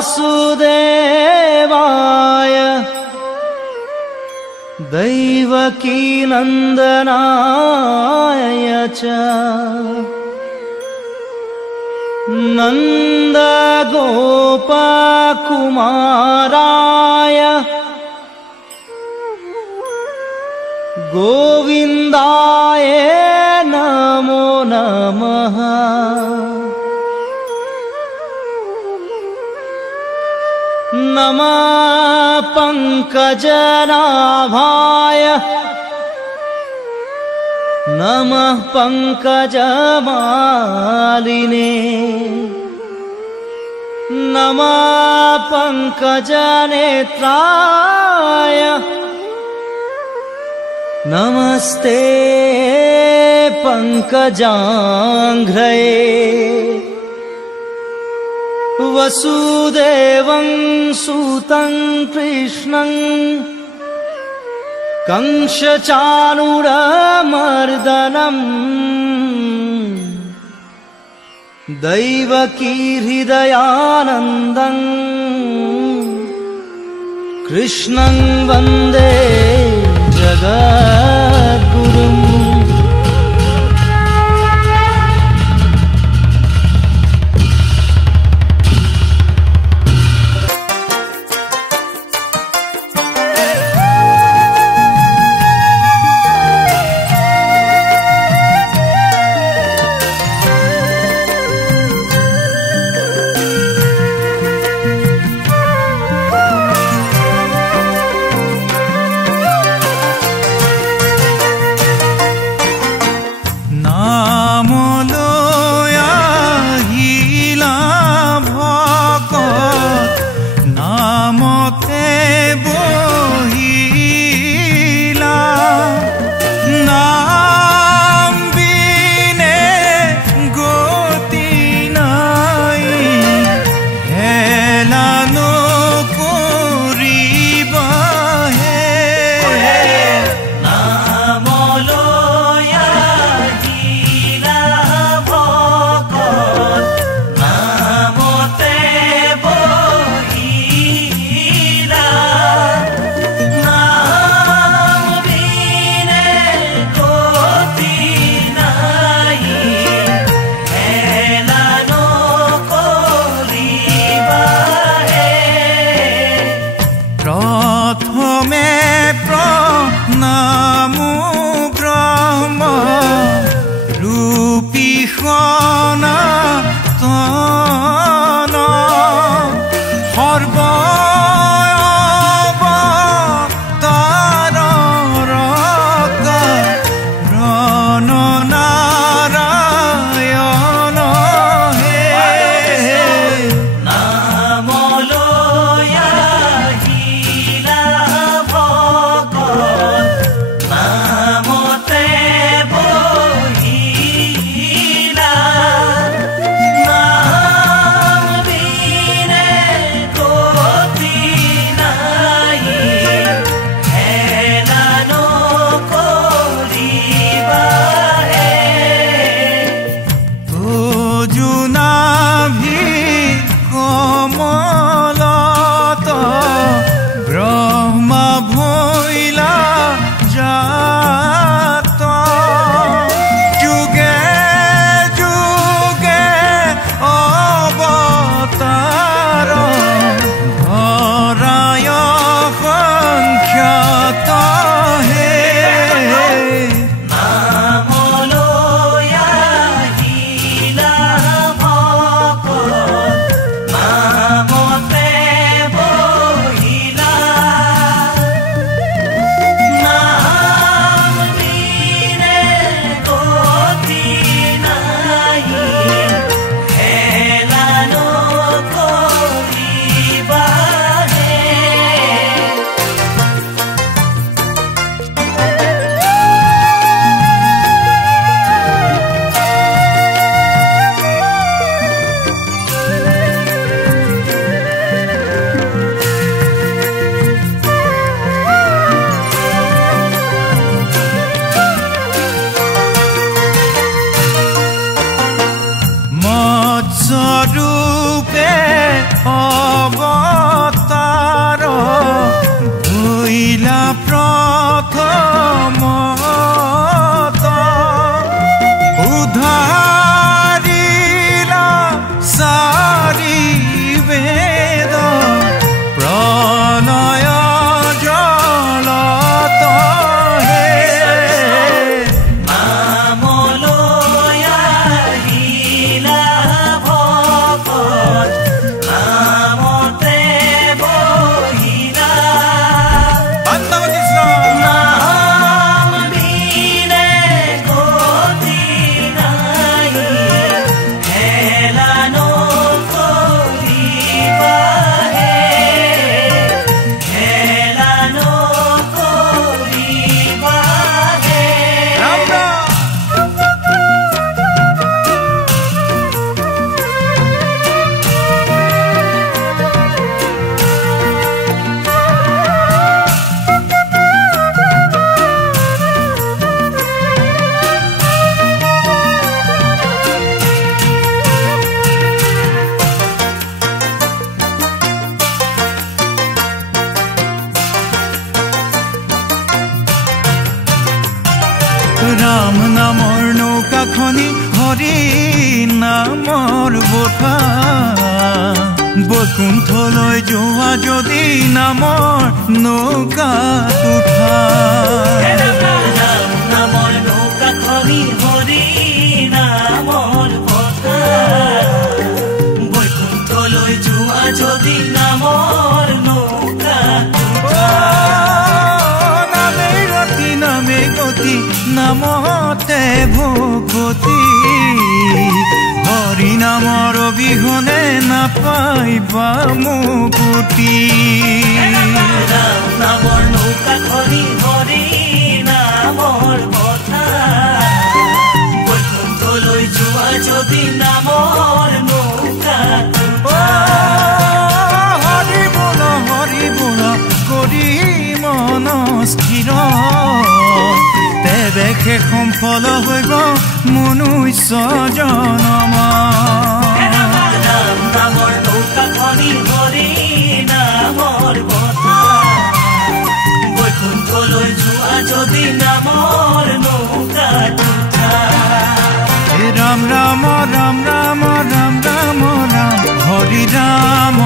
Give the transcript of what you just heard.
वासुदेवाय दैवकीनन्दनाय च नन्दगोपकुमाराय गोविन्दाय नमो नमः। नमः पङ्कजनाभाय नमः पङ्कजमालिने नमः पङ्कजनेत्राय नमस्ते पङ्कजाङ्घ्रये। वसुदेवं सुतं कृष्णं कंसचाणूरमर्दनम् दैवकी हृदयानन्दं कृष्णं वन्दे जगद्गुरुम्। ৰাম নামৰ নৌকাখনি হৰি নামৰ বঠা বৈকুণ্ঠলৈ যোৱা যদি নামৰ নৌকাত উঠা ৰাম নামৰ নৌকাখনি হৰি নামৰ বঠা বৈকুণ্ঠলৈ যোৱা যদি নামৰ নৌকাত নামে গতি নামতে ভকতি হৰি নামৰ অবিহনে নাপাইবা মুকুতি ৰাম নামৰ নৌকাখনি হৰি নামৰ বঠা বৈকুণ্ঠলৈ যোৱা যদি নামৰ নৌকাত হৰি বোল কৰি মন স্থিৰ তেৱেহে সম্ফল হৈব মনুষ্য জনম ৰাম নামৰ নৌকাখনি হৰি নামৰ বঠা বৈকুণ্ঠলৈ যোৱা যদি নামৰ নৌকাত উঠা ৰাম ৰাম ৰাম ৰাম ৰাম ৰাম ৰাম হৰি ৰাম